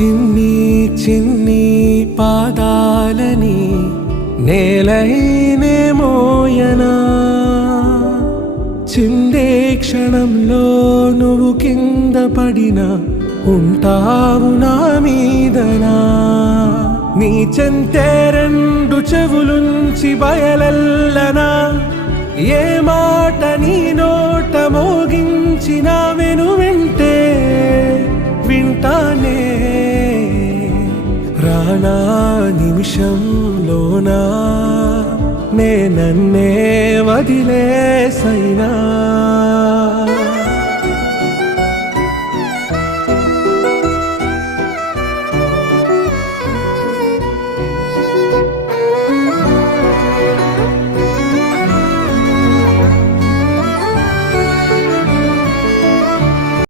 చిన్ని చిన్ని పాదాలని నేలైనే మోయనా, చిందే క్షణంలో నువ్వు కింద పడినా ఉంటావు నా మీదనా. నీ చెంతే రెండు చెవులుంచి బయలెల్లనా, ఏ మాట నీ నోట మోగించిన వెను వింటే వింటానే. రానా నిమిషంలోనా నే నన్నే వదిలేసైనా.